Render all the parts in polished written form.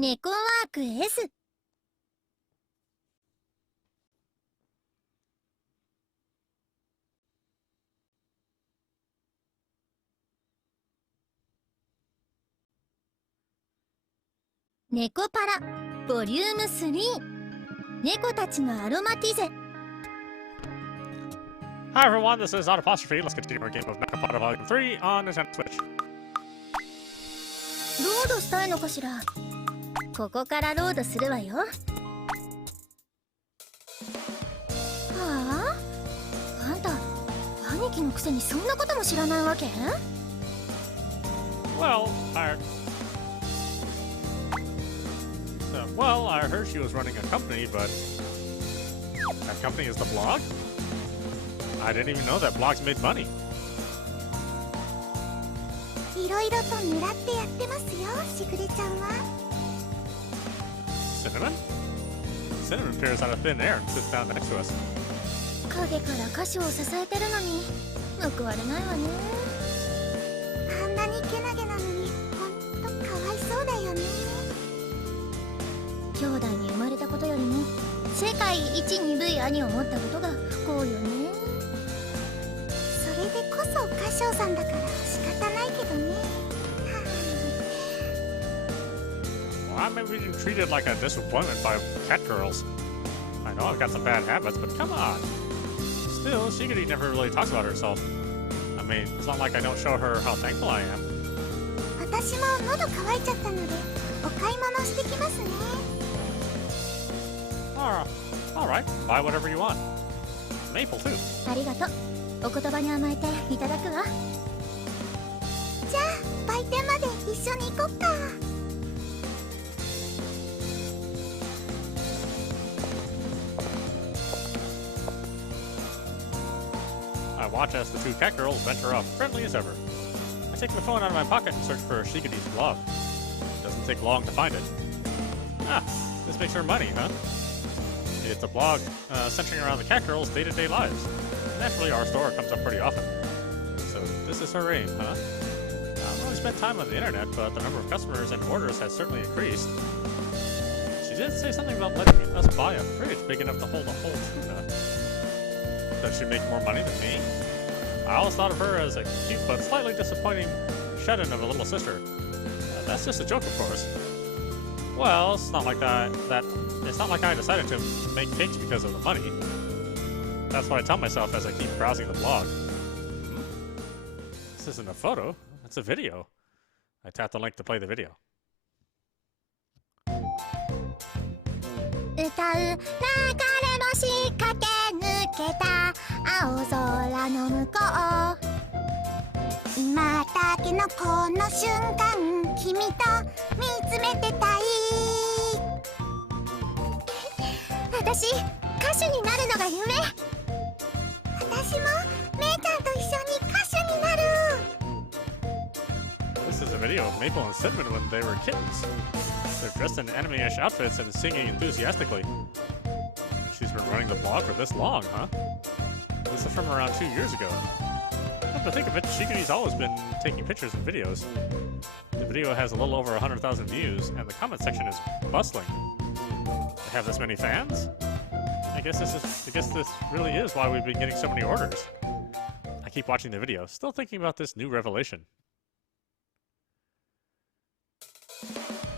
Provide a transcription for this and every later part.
ネコワーク S。ネコパラボリューム3、猫たちのアロマティゼ。 Hi everyone, this is Patisserie. Let's continue our game of Nekopara Volume 3 on Nintendo Switch. ロードしたいのかしら。ここからロードするわよ。はあ、あんた兄貴のくせにそんなことも知らないわけ？ Well, I heard she was running a company, but that company is the blog? I didn't even know that blogs made money. いろいろと狙ってやってますよ、しぐれちゃんは。Cinnamon? Cinnamon appears out of thin air and sits down next to us. 影から歌手を支えてるのに報われないわね。あんなにけなげなのにほんとかわいそうだよね。兄弟に生まれたことよりも世界一鈍い兄を持ったことが不幸よね。それでこそ歌唱さんだから仕方ないけどね。Well, I may be being treated like a disappointment by catgirls. I know I've got some bad habits, but come on. Still, Shigiri never really talks about herself. I mean, it's not like I don't show her how thankful I am. 私も喉乾いちゃったのでお買い物してきますね。Alright, buy whatever you want. Maple too. ありがとう。お言葉に甘えていただくわ。じゃあ売店まで一緒に行こっか。I watch as the two cat girls venture off, friendly as ever. I take my phone out of my pocket and search for Shigiri's blog. It doesn't take long to find it. Ah, this makes her money, huh? It's a blog centering around the cat girls' day-to-day lives. Naturally, our store comes up pretty often. So this is her aim, huh? I've only spent time on the internet, but the number of customers and orders has certainly increased. She did say something about letting us buy a fridge big enough to hold a whole tuna. Does she make more money than me? I always thought of her as a cute but slightly disappointing shut-in of a little sister. That's just a joke, of course. Well, it's not like it's not like I decided to make cakes because of the money. That's what I tell myself as I keep browsing the blog. This isn't a photo, it's a video. I tap the link to play the video. 歌う流れ星駆け抜けた青空の向こう、今だけのこの瞬間君と見つめてたい。私歌手になるのが夢。私も姉ちゃんと一緒に歌手になる。 This is a video of Maple and Cinnamon when they were kittens. They're dressed in anime-ish outfits and singing enthusiastically. She's been running the blog for this long, huh? This is from around 2 years ago. Come to think of it, Shigiri's always been taking pictures and videos. The video has a little over 100,000 views, and the comment section is bustling. They have this many fans? I guess this really is why we've been getting so many orders. I keep watching the video, still thinking about this new revelation.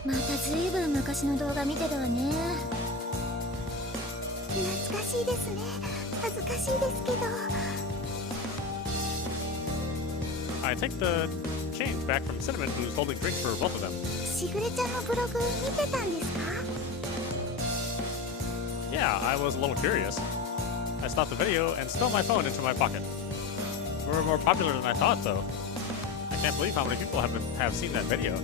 またずいぶん昔の動画見てるわね。懐かしいですね。恥ずかしいですけど。I take the change back from Cinnamon, who's holding drinks for both of them. しぐれちゃんのブログ見てたんですか？ Yeah, I was a little curious. I stopped the video and stowed my phone into my pocket. We were more popular than I thought, though. I can't believe how many people have seen that video.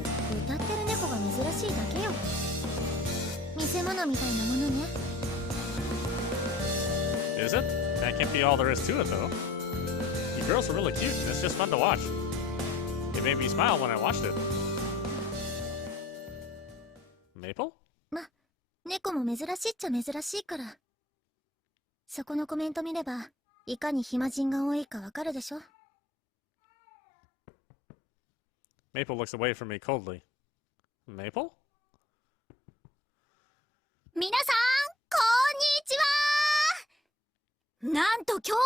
歌ってる猫が珍しいだけよ。見せ物みたいなものね。Is it? That can't be all there is to it, though. You girls are really cute, and it's just fun to watch. It made me smile when I watched it. Maple? 猫も珍しいっちゃ珍しいから。そこのコメント見ればいかに暇人が多いかわかるでしょ。 Maple looks away from me coldly. Maple? 皆さんこんにちは。なんと今日は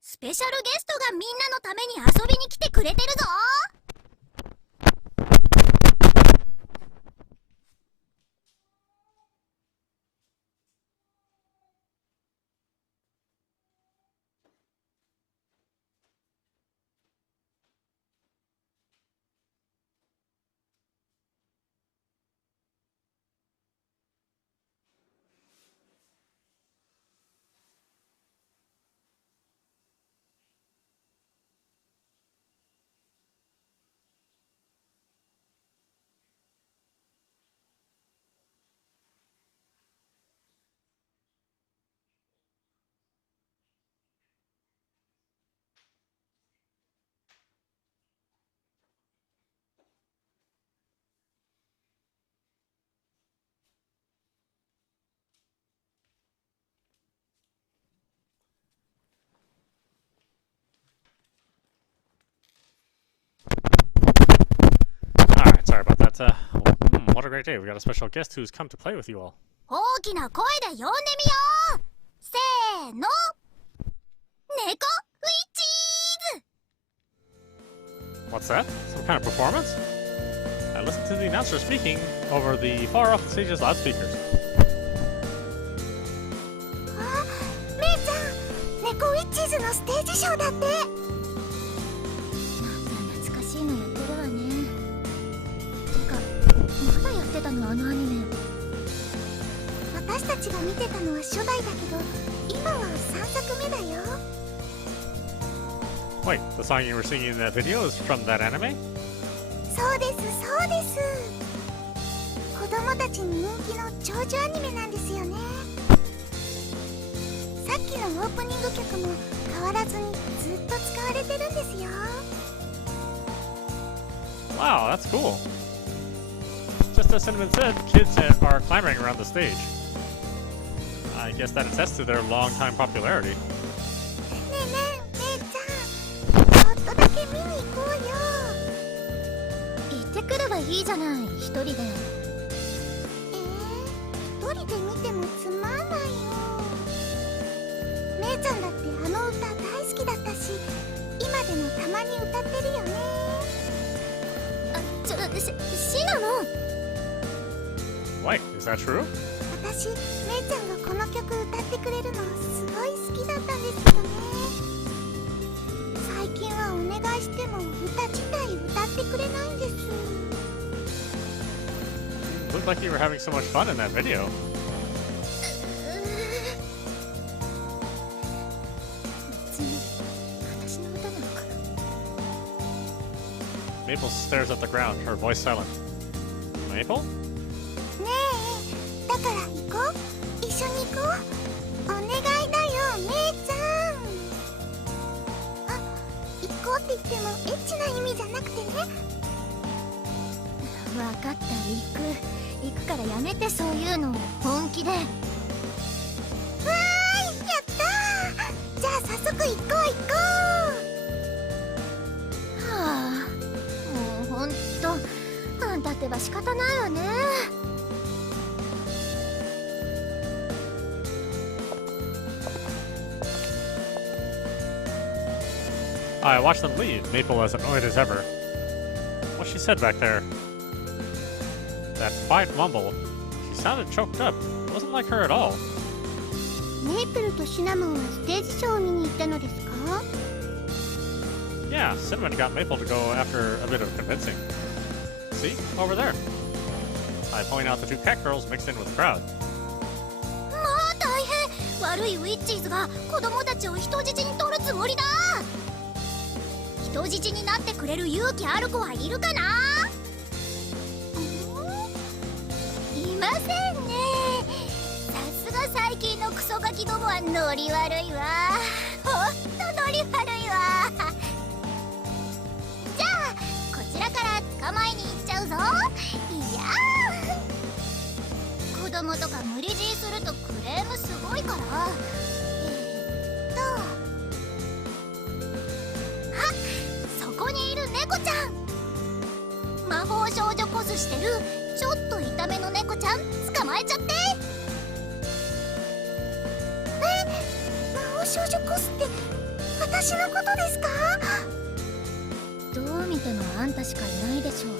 スペシャルゲストがみんなのために遊びに来てくれてるぞ。Alright, sorry about that. What a great day. We got a special guest who's come to play with you all. 大きな声で呼んでみよう。せーの。猫ウィッチーズ。 What's that? Some kind of performance? I listened to the announcer speaking over the far off the stage's loudspeakers. あ、めいちゃん、猫ウィッチーズのステージショーだって。なんか懐かしいのやってるわね。てか、まだやってたのあのアニメ。私たちが見てたのは初代だけど、今は3作目だよ。Wait, the song you were singing in that video is from that anime? そうですそうです。子供たちに人気の長寿アニメなんですよね。さっきのオープニング曲も変わらずにずっと使われてるんですよ。 Wow, that's cool. Just as Cinnamon said, kids are clamoring around the stage. I guess that attests to their long-time popularity. ねえねえ、姉ちゃん、ちょっとだけ見に行こうよ。行ってくればいいじゃない、一人で。一人で見てもつまんないよ。姉ちゃんだってあの歌大好きだったし、今でもたまに歌ってるよね。あ、シナモン。 Wait, is that true? 私、姉ちゃんがこの曲歌ってくれるのすごい好きだったんですけどね。最近はお願いしても歌自体歌ってくれないんです。 Looked like you were having so much fun in that video. 別に私の歌なのかな。 Maple stares at the ground, her voice silent. Maple? ねえ、だから行こう。一緒に行こう。お願いだよ、姉ちゃん。あ、行こうって言ってもエッチな意味じゃなくてね。わかった、行くからやめて、そういうの。本気で。わーい、やったー。じゃあ早速行こう行こう。はあ、もうほんとあんたってば仕方ないわね。I watched them leave, Maple as annoyed as ever. What she said back there? That quiet mumble. She sounded choked up. It wasn't like her at all. メイプルとシナモンはステージショーを見に行ったのですか？ Yeah, Cinnamon got Maple to go after a bit of convincing. See? Over there. I point out the two catgirls mixed in with the crowd. まあ大変。悪いウィッチーズが子供たちを人質に取るつもりだ。人質になってくれる勇気ある子はいるかな？いませんね。さすが最近のクソガキどもはノリ悪いわ。ほんとノリ悪いわ。じゃあこちらから捕まえに行っちゃうぞ。いやー、子供とか無理強いするとクレームすごいから。そこにいる猫ちゃん。魔法少女コスしてるちょっと痛めの猫ちゃん捕まえちゃって。少女コスって私のことですか？どう見てもあんたしかいないでしょう。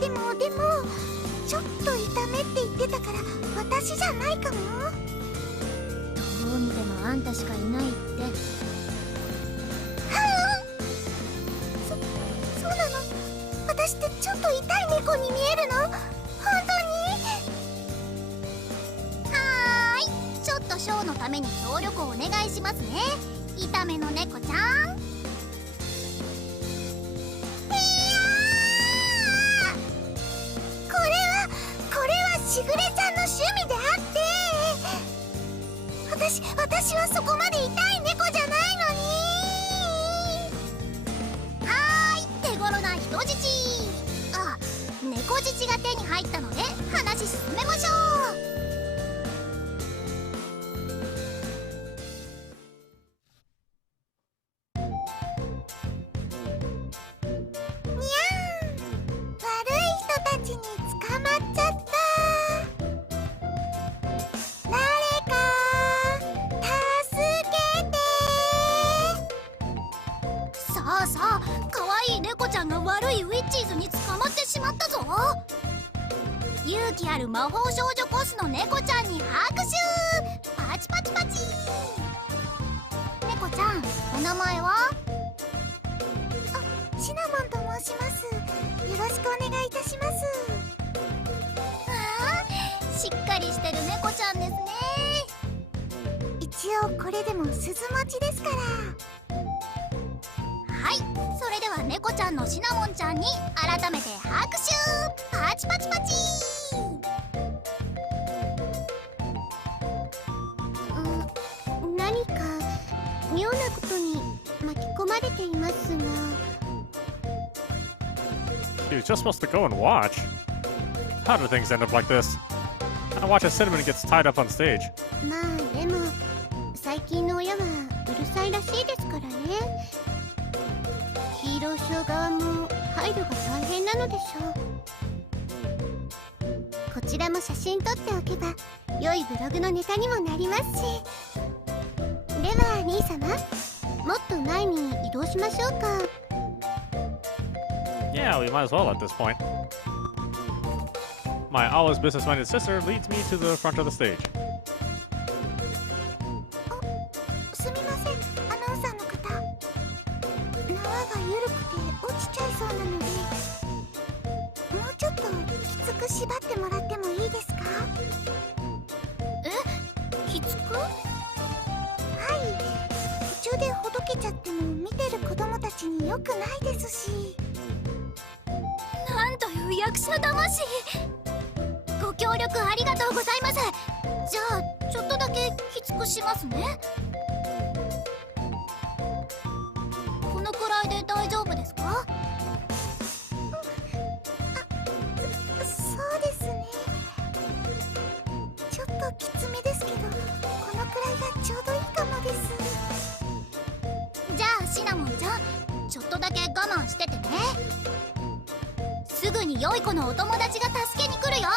でもちょっと痛めって言ってたから私じゃないかも。どう見てもあんたしかいないって。そうなの？私ってちょっと痛い猫に見えるの？本当に？はーい、ちょっとショーのために協力をお願いしますね、痛めの猫ちゃん。これはしぐれちゃんの趣味であって、私はそこまで痛い猫じゃないのに。はーい、手頃な人質。あ、猫質が手に入ったので話進めましょう。にゃん、悪い人たちに捕まっちゃった。誰か助けて。さあ、かわいい猫ちゃんが悪いウィッチーズに捕まってしまったぞ。勇気ある魔法少女コスの猫ちゃんに拍手。パチパチパチ。猫ちゃん、お名前は？あ、シナモンと申します。よろしくお願いいたします。ああ、しっかりしてる猫ちゃんですね。一応これでも鈴持ちですから。はい、それでは猫ちゃんのシナモンちゃんに改めて拍手。パチパチパチ。何か妙なことに巻き込まれていますが。He was just supposed to go and watch. How do things end up like this? I watch as Cinnamon gets tied up on stage. まあでも最近の親はうるさいらしいですからね。ヒーローショー側も配慮が大変なのでしょう。こちらも写真撮っておけば良いブログのネタにもなりますし。では兄様、もっと前に移動しましょうか。Yeah, we might as well at this point. My always business-minded sister leads me to the front of the stage. すみません、アナウンサーの方。縄が緩くて落ちちゃいそうなので、もうちょっときつく縛ってもらってもいいですか？え、きつく？はい、途中でほどけちゃっても見てる子供たちに良くないですし。なんという役者魂。ご協力ありがとうございます。じゃあちょっとだけきつくしますね。このくらいで大丈夫ですか？そうですね。ちょっときつめですけど、このくらいがちょうどいいかもです。じゃあシナモンちゃん、ちょっとだけ我慢しててね。すぐに良い子のお友達が助けに来るよ。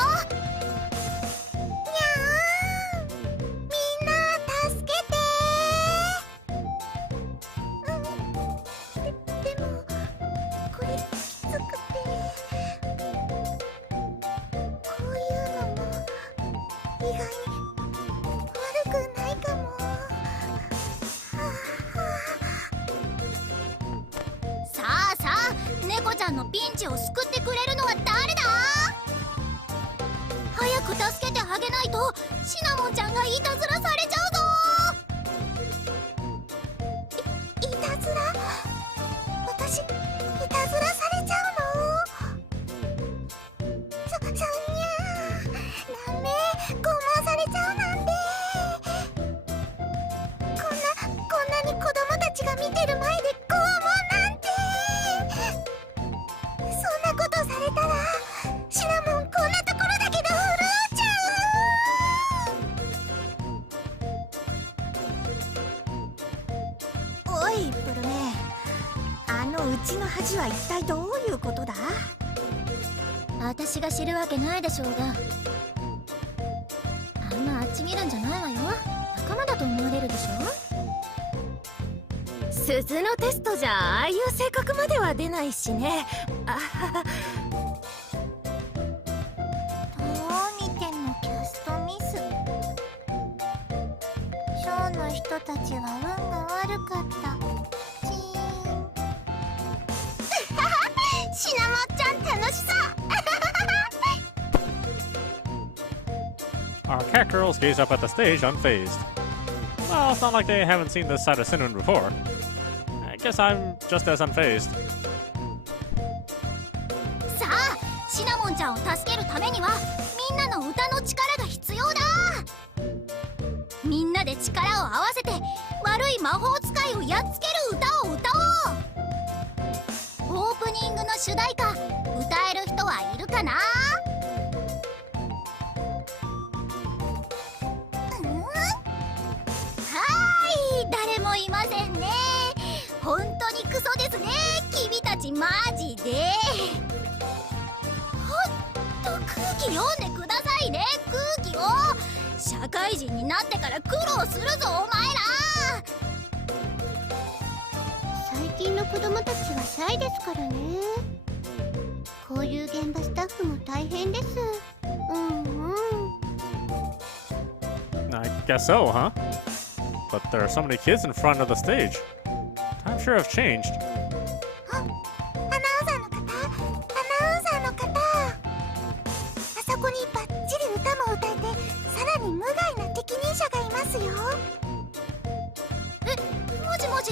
猫ちゃんのピンチを救ってくれるのは誰だ？早く助けてあげないとシナモンちゃんがいたずらされちゃうぞ。いたずら？私いたずらされちゃうの？そんにゃー、ダメ、拷問されちゃうなんて。こんなに子供たちが見てる前で拷問なんて。そんなことされたらシナモンこんなところだけど震えちゃう。おいブルメ、あのうちの恥は一体どういうことだ？私が知るわけないでしょうが。あんまあっち見るんじゃないわよ。仲間だと思われるでしょ。鈴のテストじゃああいう性格までは出ないしね。あはは。どう見てもキャストミス。ショーの人たちは運が悪かった。チーンシナモンちゃん楽しそう。Our catgirls gaze up at the stage unfazed. Well, it's not like they haven't seen this side of Cinnamon before. I guess I'm just as unfazed. さあ、シナモンちゃんを助けるためにはみんなの歌の力が必要だ。みんなで力を合わせて悪い魔法使いをやっつける歌を歌おう。オープニングの主題歌歌える人はいるかな？誰もいませんね。本当にクソですね、君たちマジで。ほんと空気読んでくださいね、空気を。社会人になってから苦労するぞ、お前ら。最近の子供たちはシャイですからね。こういう現場スタッフも大変です。I guess so, huh? But there are so many kids in front of the stage. Times sure have changed. アナウンサーの方、アナウンサーの方。あそこにバッチリ歌も歌えて、さらに無害な適任者がいますよ。もじもじ、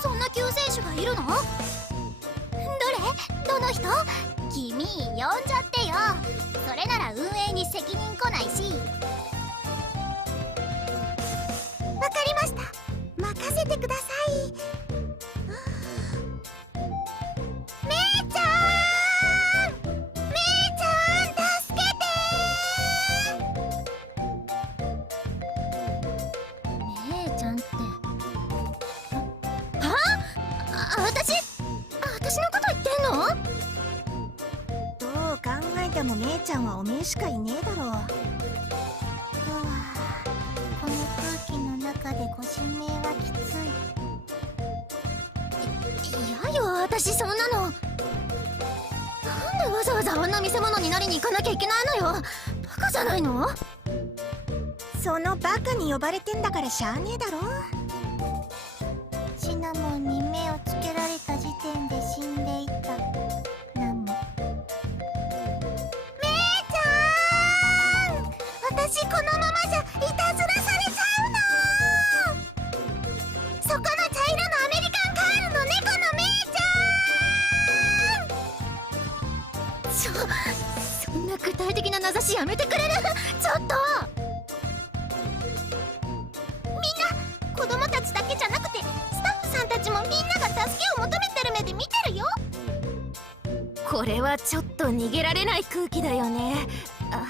そんな救世主がいるの？どの人？君、呼んじゃってよ。それなら運営に責任来ないし。わかりました。任せてください。めいちゃん！めいちゃん、助けて！めいちゃんって私のこと言ってんの？どう考えてもめいちゃんはおめえしかいねえだろう。この空気の中でご指名はきつい。嫌よ、私そんなの。なんでわざわざあんな見せ物になりに行かなきゃいけないのよ。バカじゃないの？そのバカに呼ばれてんだからしゃあねえだろ。シナモンに目をつけられた時点で死んでいた。なんも。めいちゃん！私このままじゃいたずらされちゃうの！そこの茶色のアメリカンカールの猫のめいちゃん！そんな具体的な名指しやめてくれる？ちょっと！みんな子供たちだけじゃなくてスタッフさんたちもみんなが助けを求めてる目で見てるよ。これはちょっと逃げられない空気だよね。あはは。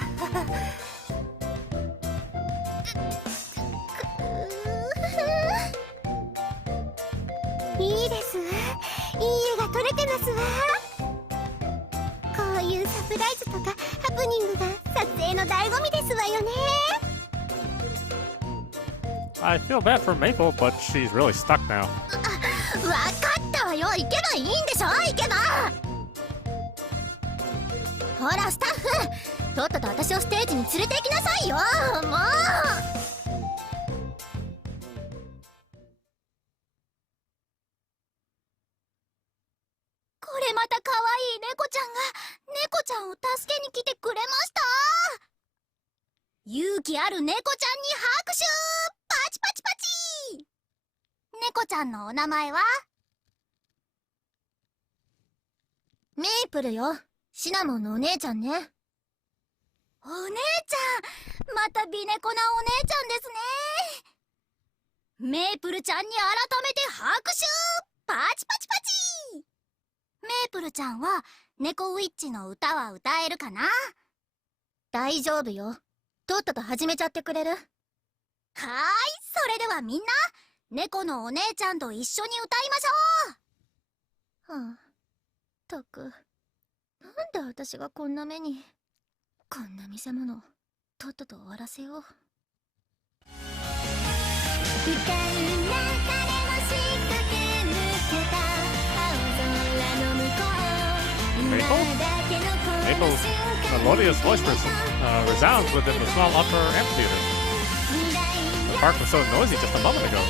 いいです。いい絵が撮れてますわ。こういうサプライズとかハプニングが撮影の醍醐味ですわよね。I feel bad for Maple, but she's really stuck now. わかったわよ。行けばいいんでしょ。行けば。ほらスタッフ、とっとと私をステージに連れて行きなさいよ。もうこれまた可愛い猫ちゃんが猫ちゃんを助けに来てくれました。勇気ある猫ちゃんに拍手！パチパチパチ！猫ちゃんのお名前は？メイプルよ。シナモンのお姉ちゃんね。お姉ちゃん、また美猫なお姉ちゃんですね。メイプルちゃんに改めて拍手！パチパチパチ！メイプルちゃんは猫ウィッチの歌は歌えるかな？大丈夫よ。とっとと始めちゃってくれる？はーい、それではみんな猫のお姉ちゃんと一緒に歌いましょう。はあ、ったく、なんで私がこんな目に。こんな見せ物とっとと終わらせよう。Maple's melodious voice resounds within the small upper amphitheater. The park was so noisy just a moment ago,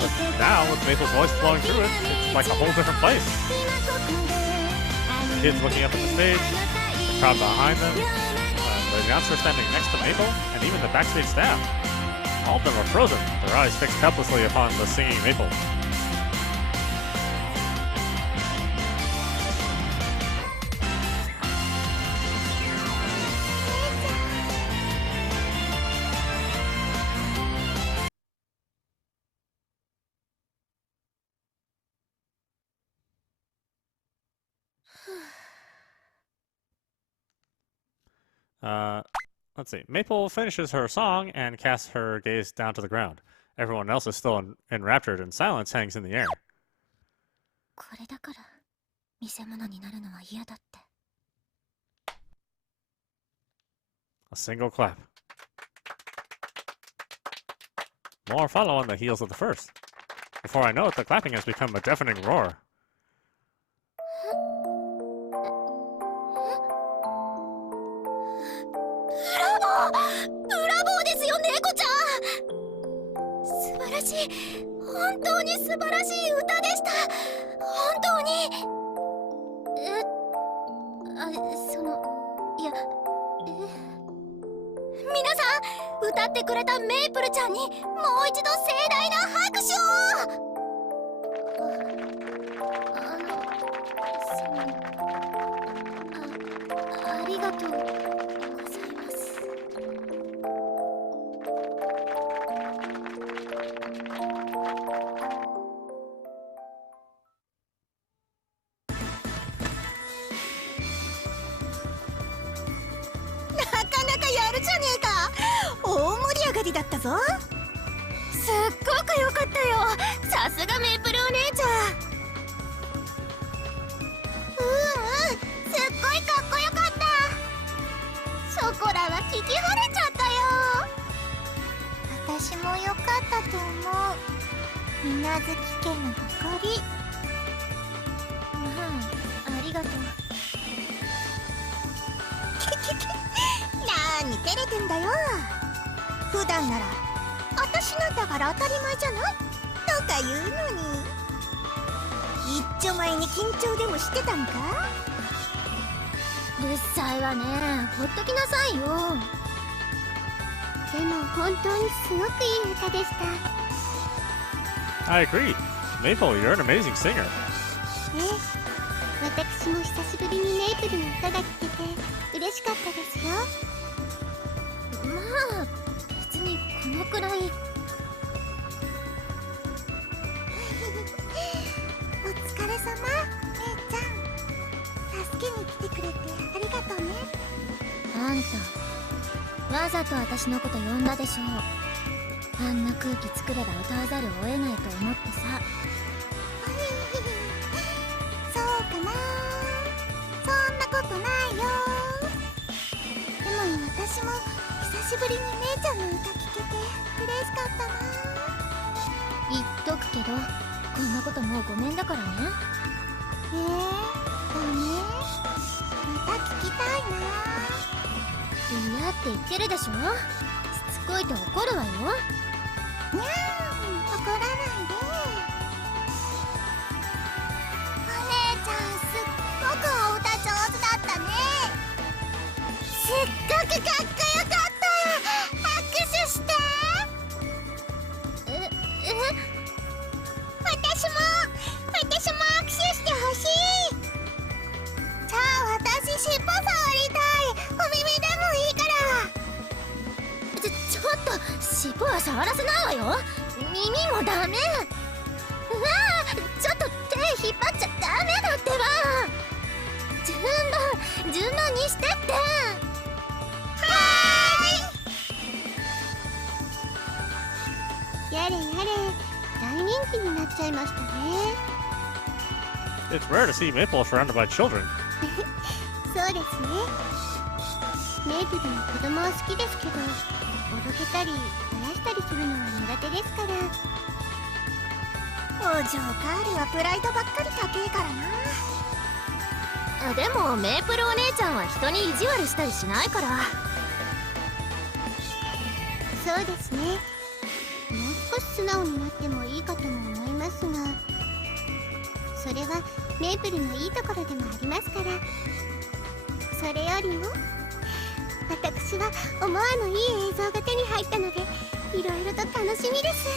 but now with Maple's voice flowing through it, it's like a whole different place. Kids looking up at the stage, the crowd behind them, the announcer standing next to Maple, and even the backstage staff. All of them are frozen, their eyes fixed helplessly upon the singing Maple. Let's see. Maple finishes her song and casts her gaze down to the ground. Everyone else is still enraptured, and silence hangs in the air. これだから見せ物になるのは嫌だって。 A single clap. More follow on the heels of the first. Before I know it, the clapping has become a deafening roar. ブラボーですよ、猫ちゃん。素晴らしい、本当に素晴らしい歌でした。本当に。いや、皆さん、歌ってくれたメイプルちゃんにもう一度盛大な拍手を。ありがとうございます。 なかなかやるじゃねえか。大盛り上がりだったぞ。すっごく良かったよ。さすがメイプルお姉ちゃん。すっごいかっこよかった。ショコラは聞き惚れちゃったよ。私も良かったと思う。水無月家の誇り。ありがとう。なーに照れてんだよ。普段なら私なんだから当たり前じゃないとか言うのに、一丁前に緊張でもしてたんか。うるさいわね。ほっときなさいよ。でも本当にすごくいい歌でした。 I agree. Maple, you're an amazing singer. 私も久しぶりにメイプルの歌が聴けて嬉しかったですよ。まあ別にこのくらい。お疲れ様、姉ちゃん。助けに来てくれてありがとうね。あんたわざと私のこと呼んだでしょう。あんな空気作れば歌わざるを得ないと思ってさ。そうかな。そんなことないよ。でも私も久しぶりに姉ちゃんの歌聴けて嬉しかったな。言っとくけどこんなこともうごめんだからね。ダメ。また聞きたいな。嫌って言ってるでしょ。しつこいと怒るわよ。にゃーん、怒らないで。お姉ちゃんすっごくお歌上手だったね。すっごくかっこよかった。拍手して。私も握手してほしい。じゃあ私尻尾触りたい。お耳でもいいから。ちょっと尻尾は触らせないわよ。耳もダメ。うわあ、ちょっと手引っ張っちゃダメだってば。順番にしてって。やれやれ、大人気になっちゃいましたね。 It's rare to see Maple surrounded by children. そうですね。メイプルの子供は好きですけど、おどけたりらしたりするのは苦手ですから。お嬢カールはプライドばっかり高えからな。でもメープルお姉ちゃんは人に意地悪したりしないから。そうですね。もう少し素直になってもいいかとも思いますが、それはメープルのいいところでもありますから。それよりも私は思わぬいい映像が手に入ったので、いろいろと楽しみです。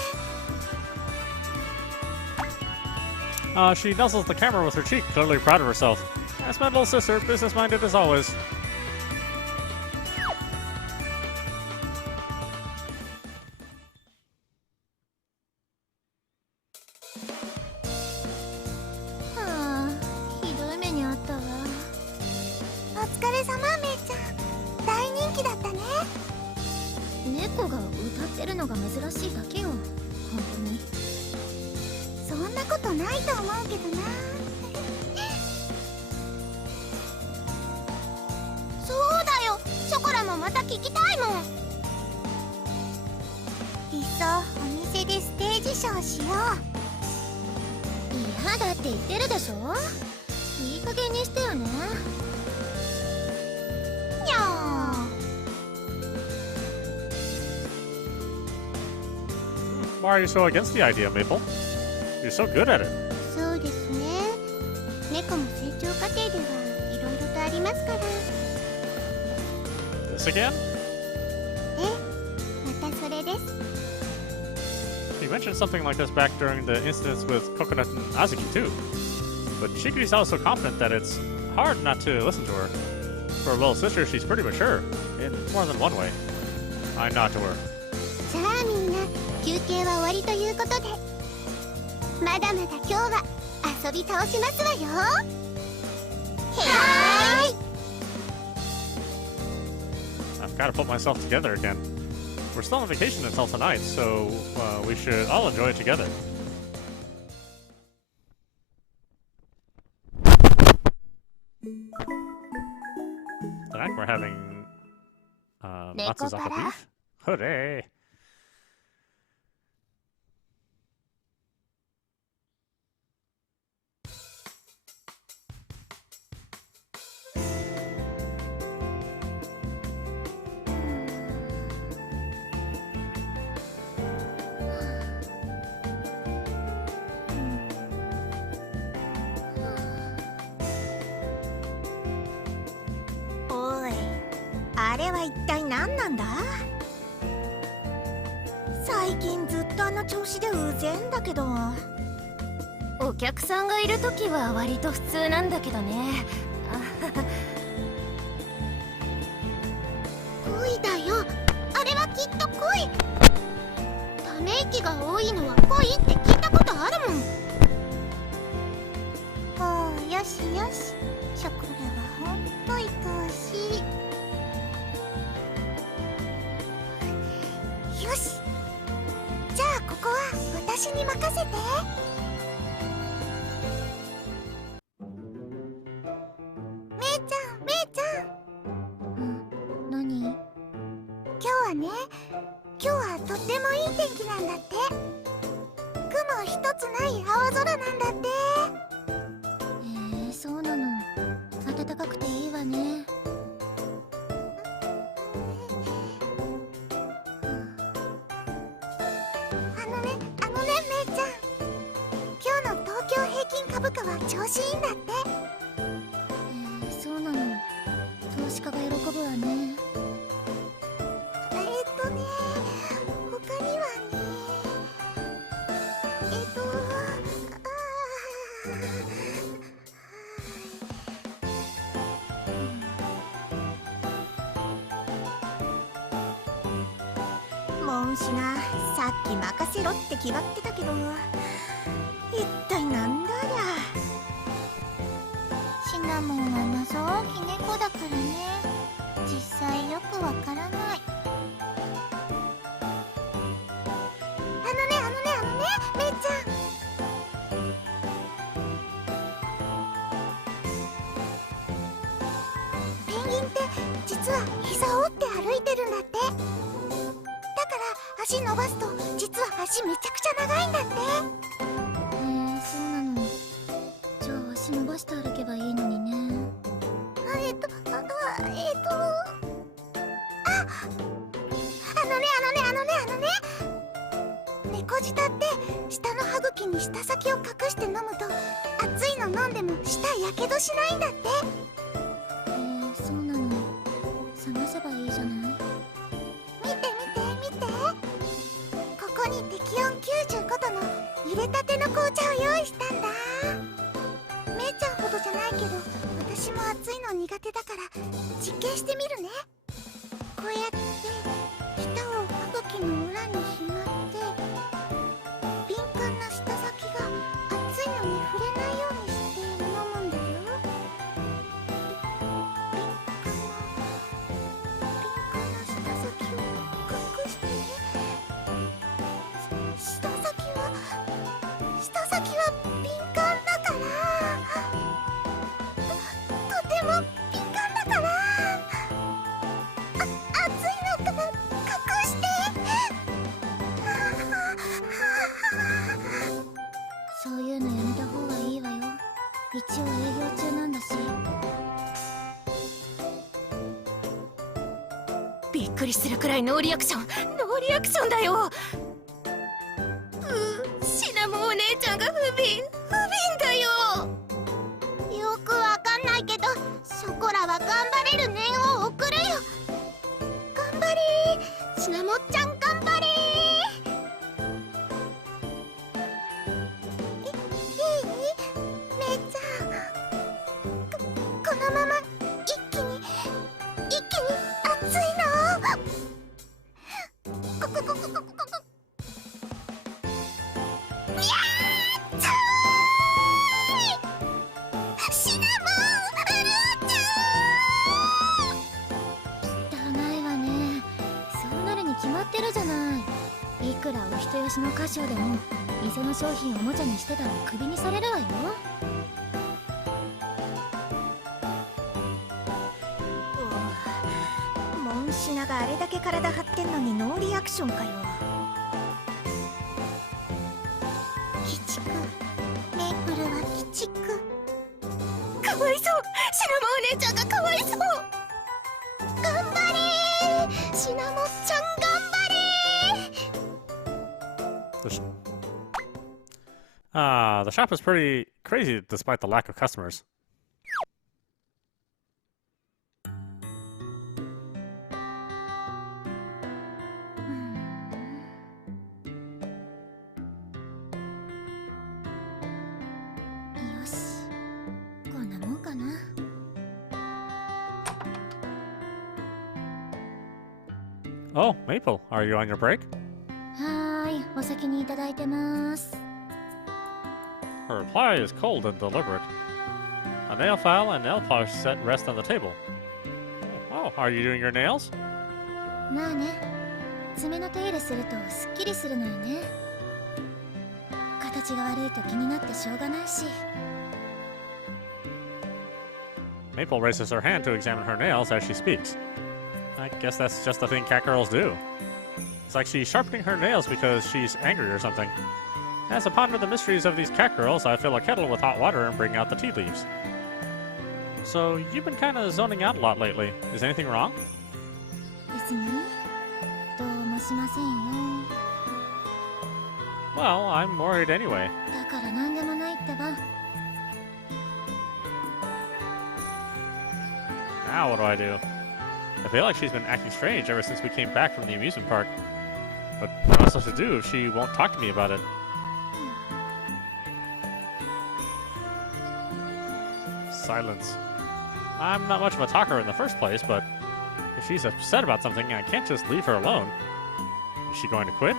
She nuzzles the camera with her cheek, clearly proud of herself. That's my little sister, business-minded as always. Neko が歌ってるのが珍しいだけよ、本当に。そんなことないと思うけどな。そうだよ、ショコラもまた聞きたいもん。いっそお店でステージショーしよう。嫌だって言ってるでしょ。いい加減にしてよね。にゃー。Why are you so against the idea, Maple? You're so good at it. そうですね。猫も成長過程ではいろいろとありますから。This again? またそれです。You mentioned something like this back during the incidents with Coconut and Azuki too. But Shikuri sounds so confident that it's hard not to listen to her. For a little sister, she's pretty mature, in more than one way. I nod to her. さあみんな、休憩は終わりということで、まだまだ今日は遊び倒しますわよ。はーい。 I've got to put myself together again. We're still on vacation until tonight, so we should all enjoy it together. Tonight we're having Matsuzaka Nekopara. beef. Hooray!おい、あれは一体何なんだ？最近ずっとあの調子でうぜんだけど。お客さんがいるときは割と普通なんだけどね。恋だよ。あれはきっと恋。ため息が多いのは恋って聞いたことあるもん。ほう、よしよし。ショコラはほんと愛おしい。よし。じゃあここは私に任せて。めいちゃん、めいちゃん。何？今日はね、今日はとってもいい天気なんだって。雲一つない青空なんだって。そうなの。暖かくていいわね。あのね、めいちゃん。今日の東京平均株価は調子いいんだって。そうなの。投資家が喜ぶわね。他にはね、モンシナ、さっき任せろって決まってたけど、一体なんだりゃ。シナモンは謎多き猫だからね。実際よくわからない。めいちゃん。ペンギンって実は膝を折って歩いてるんだって。だから足伸ばすと実は足めちゃくちゃ長いんだって。そうなの。じゃあ足伸ばして歩けばいいのにね。猫舌って舌の歯茎に舌先を隠して飲むと熱いの飲んでも舌やけどしないんだって。そうなの。冷ませばいいじゃない。見てここに適温95度の入れたての紅茶を用意したんだ。めいちゃんほどじゃないけど私も熱いの苦手だから実験してみるね。こうやって舌を歯茎の裏にしまって敏感な舌先が熱いのに触れないようにして飲むんだよ。敏感な舌先を隠してね。舌先は敏感だからとても敏感だから熱いのから隠して。そういうのやめた方がいいわよ。一応営業中なんだし。びっくりするくらいノーリアクションだよ。シナモンお姉ちゃんが不憫だよ。よくわかんないけどショコラは頑張れる念を送るよ。頑張れーシナモンちゃん、頑張れー。いいめいちゃん、このまま一気に熱いのやーっちゃーいシナモンフルーツ汚いわね。そうなるに決まってるじゃない。いくらお人よしの歌唱でも店の商品をおもちゃにしてたらクビにされるわよ。モンシナがあれだけ体張ってんのにノーリアクションかよ。鬼畜メイプルは鬼畜。かわいそう。シナモンお姉ちゃんがかわいそう。頑張れーシナモンちゃん、頑張れー。The shop is pretty crazy despite the lack of customers. Oh, Maple, are you on your break? はーい、お先にいただいてます。Her reply is cold and deliberate. A nail file and nail polish set rest on the table. Oh, are you doing your nails? まあね、爪の手入れするとすっきりするのよね。形が悪いと気になってしょうがないし。Maple raises her hand to examine her nails as she speaks. I guess that's just the thing catgirls do. It's like she's sharpening her nails because she's angry or something. As I ponder the mysteries of these catgirls, I fill a kettle with hot water and bring out the tea leaves. So, you've been kind of zoning out a lot lately. Is anything wrong? 別にどうもしませんよ。 Well, I'm worried anyway. だからなんでもないってば。 Now what do I do? I feel like she's been acting strange ever since we came back from the amusement park. But what am I supposed to do if she won't talk to me about it? Silence. I'm not much of a talker in the first place, but if she's upset about something, I can't just leave her alone. Is she going to quit?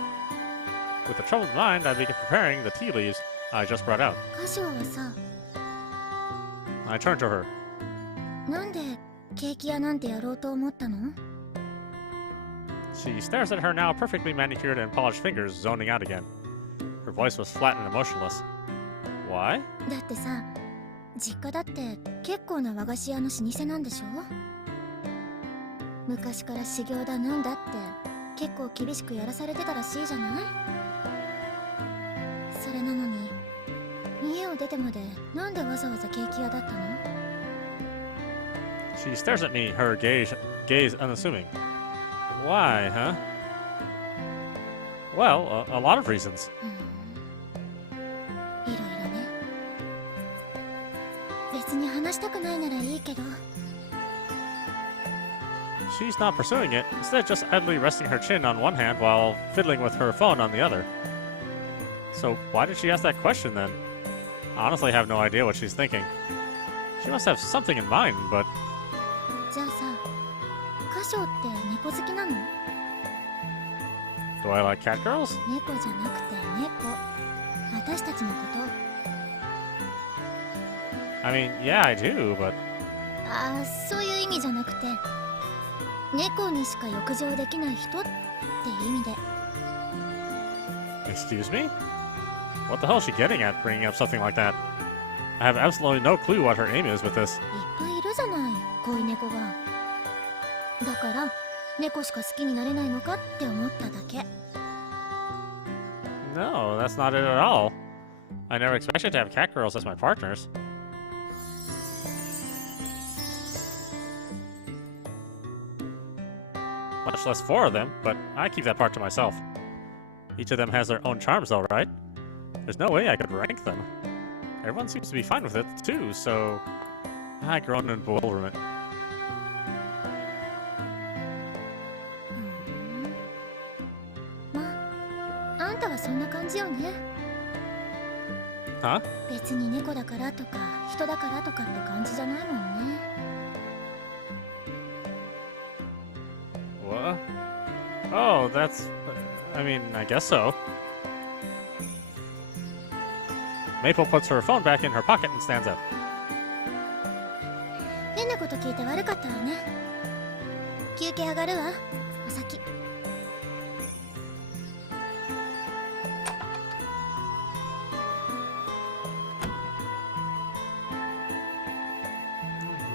With a troubled mind, I begin preparing the tea leaves I just brought out. カショウはさ、 I turn to her. なんでケーキ屋なんてやろうと思ったの？ She stares at her now perfectly manicured and polished fingers, zoning out again. Her voice was flat and emotionless. Why? だってさ、実家だって結構な和菓子屋の老舗なんでしょ？昔から修行だなんだって結構厳しくやらされてたらしいじゃない。それなのに家を出てまでなんでわざわざケーキ屋だったの？ She stares at me, her gaze unassuming. Why, huh? Well, a lot of reasons. いろいろね。別に話したくないならいいけど。She's not pursuing it, instead just idly resting her chin on one hand while fiddling with her phone on the other. So why did she ask that question then? I honestly have no idea what she's thinking. She must have something in mind, but... じゃあさ、カショウって猫好きなの？ Do I like catgirls? 猫じゃなくて猫。私たちのこと。I mean, yeah, I do, but... ああ、そういう意味じゃなくて、猫にしか浴場できない人って意味で。Excuse me? What the hell is she getting at bringing up something like that? I have absolutely no clue what her aim is with this. いっぱいいるじゃない、恋猫が。だから、猫しか好きになれないのかって思っただけ。No, that's not it at all. I never expected to have catgirls as my partners. Much less 4 of them, but I keep that part to myself. Each of them has their own charms, though, right? There's no way I could rank them. Everyone seems to be fine with it, too, so... I groan in bewilderment. まあ、あんたはそんな感じよね。Huh? 別に猫だからとか人だからとかって感じじゃないもんね。What? Oh, that's... I mean, I guess so. Maple puts her phone back in her pocket and stands up. 変なこと聞いて悪かったわね。休憩上がるわ。お先。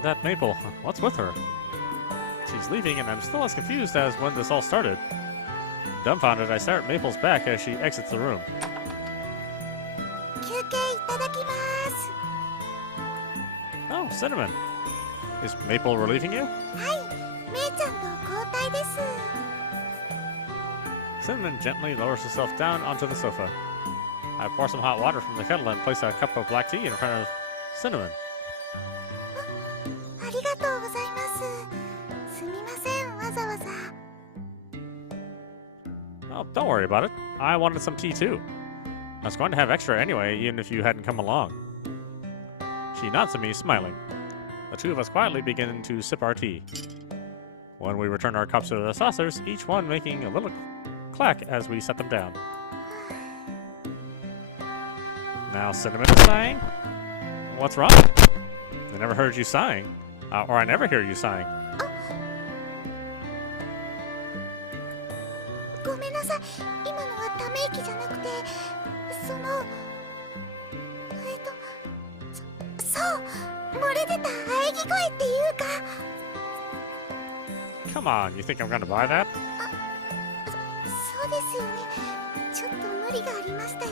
That Maple, what's with her? She's leaving and I'm still as confused as when this all started. Dumbfounded, I stare at Maple's back as she exits the room. 休憩いただきます。 Oh, Cinnamon. Is Maple relieving you? はい、めいちゃんと交代です。 Cinnamon gently lowers herself down onto the sofa. I pour some hot water from the kettle and place a cup of black tea in front of Cinnamon. ありがとうございます。すみません、わざわざ。Oh, don't worry about it. I wanted some tea too. I was going to have extra anyway, even if you hadn't come along. She nods at me, smiling. The two of us quietly begin to sip our tea. When we return our cups to the saucers, each one making a little clack as we set them down. Now Cinnamon is sighing? What's wrong? I never heard you sighing. Or I never hear you sighing. ごめんなさい、今のはため息じゃなくて、そのそう漏れ出た喘ぎ声っていうか。 Come on, you think I'm gonna buy that? そうですよね。ちょっと無理がありましたよね。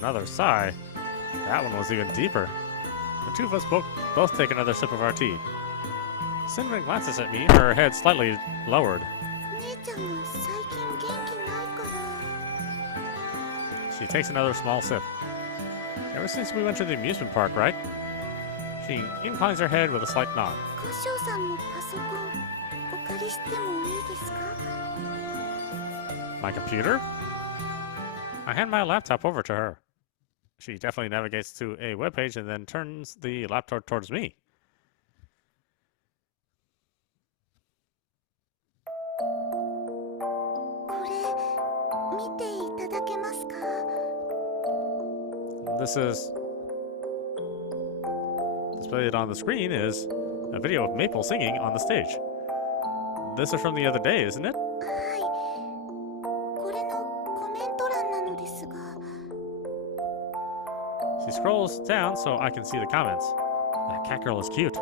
Another sigh. That one was even deeper. The two of us both take another sip of our tea. Cinnamon glances at me, her head slightly lowered. 姉ちゃんが最近元気ないから。 She takes another small sip. Ever since we went to the amusement park, right? She inclines her head with a slight nod. カショウさんのパソコンお借りしてもいいですか？ My computer? I hand my laptop over to her. She definitely navigates to a webpage and then turns the laptop towards me. これ見ていただけますか？ This is... Displayed on the screen is a video of Maple singing on the stage. This is from the other day, isn't it? はい。これのコメント欄なのですが。 She scrolls down so I can see the comments. That cat girl is cute.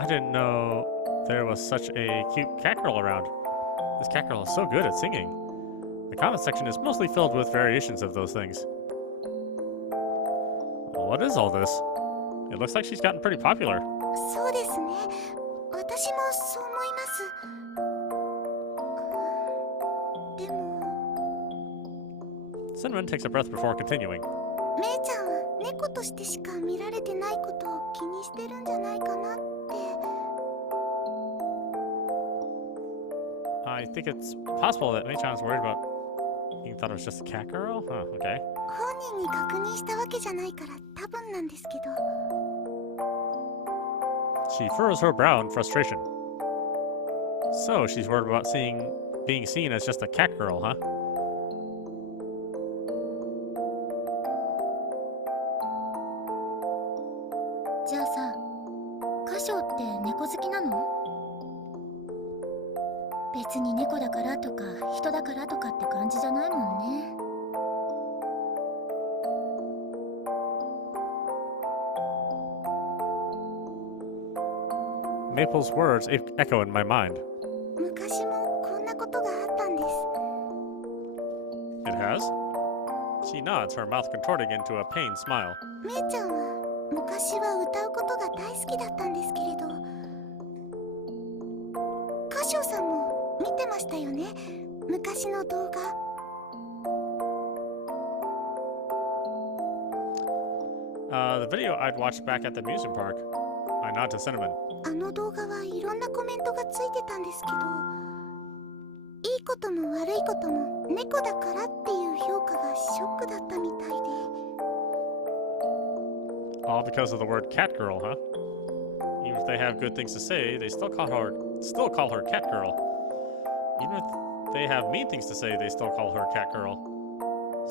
I didn't know there was such a cute catgirl around. This catgirl is so good at singing. The comment section is mostly filled with variations of those things. What is all this? It looks like she's gotten pretty popular. そうですね。私もそう思います。でも、 Cinnamon takes a breath before continuing. めいちゃんは猫としてしか見られてないことを気にしてるんじゃないかなって。 I think it's possible that Mei-chan's worried about being thought it was just a cat girl? Huh, okay. 本人に確認したわけじゃないから多分なんですけど。 She furrows her brow in frustration. So, she's worried about being seen as just a cat girl, huh? じゃあさ、カショウって猫好きなの？別に猫だからとか人だからとかって感じじゃないもんね。 Maple's words echo in my mind. 昔もこんなことがあったんです。 It has? She nods, her mouth contorting into a pained smile. めいちゃんは昔は歌うことが大好きだったんですけれど、歌唱さんも見てましたよね、昔の動画。 The video I'd watched back at the amusement park. I nod to Cinnamon. あの動画はいろんなコメントがついてたんですけど、いいことも悪いことも猫だからっていう評価がショックだったみたいで。 All because of the word cat girl, huh? Even if they have good things to say, they still call her cat girl. Even if they have mean things to say, they still call her cat girl.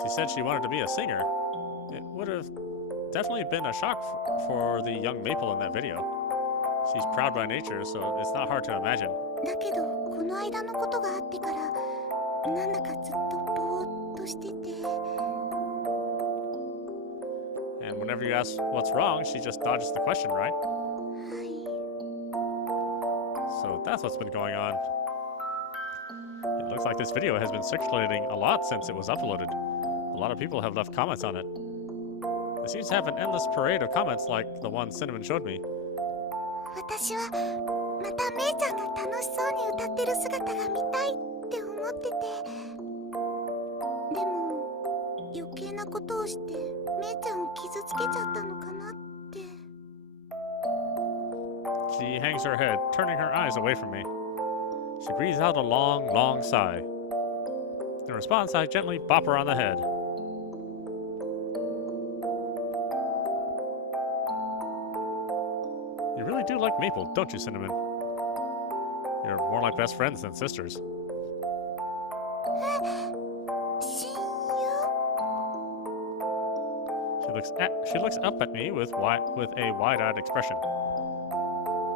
She said she wanted to be a singer. It would have definitely been a shock for the young Maple in that video. She's proud by nature, so it's not hard to imagine. だけどこの間のことがあってからなんだかずっとぼーっとしてて。 And whenever you ask what's wrong, she just dodges the question, right? はい。 So that's what's been going on. It looks like this video has been circulating a lot since it was uploaded. A lot of people have left comments on it. It seems to have an endless parade of comments like the one Cinnamon showed me. 私はまためいちゃんが楽しそうに歌ってる姿が見たいって思ってて、でも余計なことをしてめいちゃんを傷つけちゃったのかなって。 She hangs her head, turning her eyes away from me. She breathes out a long, long sigh. In response, I gently bop her on the head. You really do like Maple, don't you, Cinnamon? You're more like best friends than sisters. 親友？ She looks up at me with a wide-eyed expression.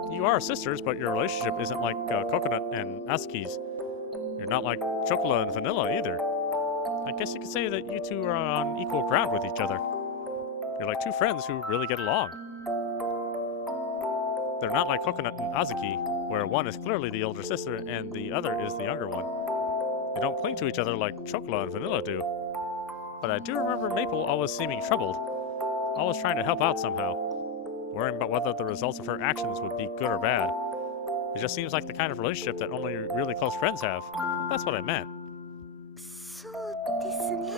You are sisters, but your relationship isn't like Coconut and Azuki's. You're not like Chocolate and Vanilla either. I guess you could say that you two are on equal ground with each other. You're like two friends who really get along. They're not like Coconut and Azuki, where one is clearly the older sister and the other is the younger one. They don't cling to each other like Chocolate and Vanilla do. But I do remember Maple always seeming troubled, always trying to help out somehow, worrying about whether the results of her actions would be good or bad. It just seems like the kind of relationship that only really close friends have. That's what I meant. そうですね。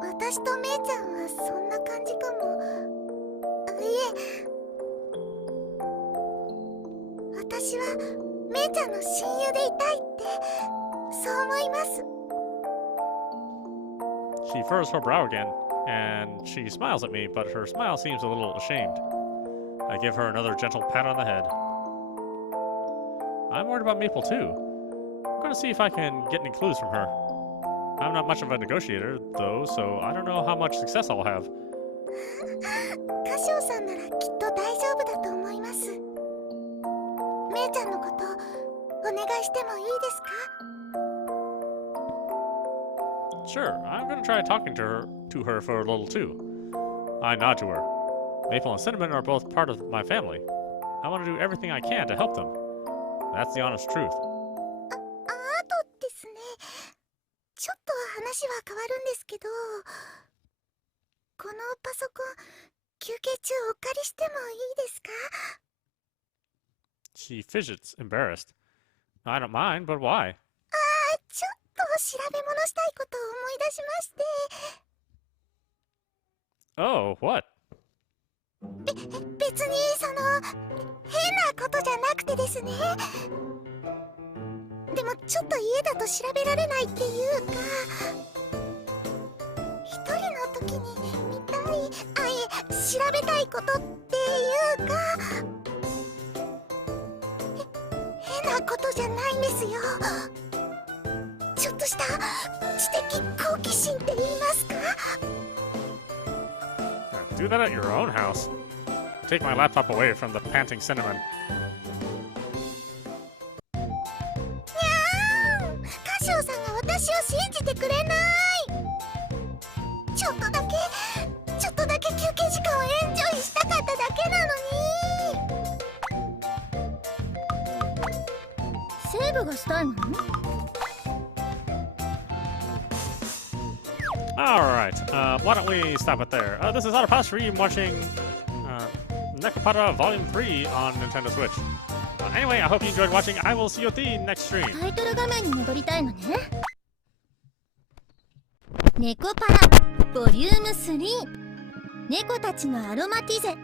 私とめいちゃんはそんな感じかも。いえ、私はめいちゃんの親友でいたいってそう思います。 She furrows her brow again, and she smiles at me, but her smile seems a little ashamed. I give her another gentle pat on the head. I'm worried about Maple too. I'm going to see if I can get any clues from her. I'm not much of a negotiator, though, so I don't know how much success I'll have. 歌唱さんならきっと大丈夫だと思います。めいちゃんのことお願いしてもいいですか？ Sure, I'm going to try talking to her for a little too. I nod to her. Maple and Cinnamon are both part of my family. I want to do everything I can to help them. That's the honest truth. あとですね、ちょっと話は変わるんですけど、このパソコン休憩中お借りしてもいいですか？ She fidgets, embarrassed. I don't mind, but why? ちょっと調べ物したいことを思い出しまして。Oh, what? 別に変なことじゃなくてですね。でもちょっと家だと調べられないっていうか、一人の時に見たい、調べたいことっていうか、変なことじゃないんですよ。ちょっとした知的好奇心って言いますか。Do that at your own house. Take my laptop away from the panting Cinnamon. カショウさんが私を信じてくれない。ちょっとだけ休憩時間をエンジョイしたかっただけなのに。セーブがしたいの？ Alright, why don't we stop it there? This is Patisserie watching Nekopara Volume 3 on Nintendo Switch. Anyway, I hope you enjoyed watching. I will see you at the next stream. タイトル画面に戻りたいのね。ネコパラボリューム3、猫たちのアロマティゼ。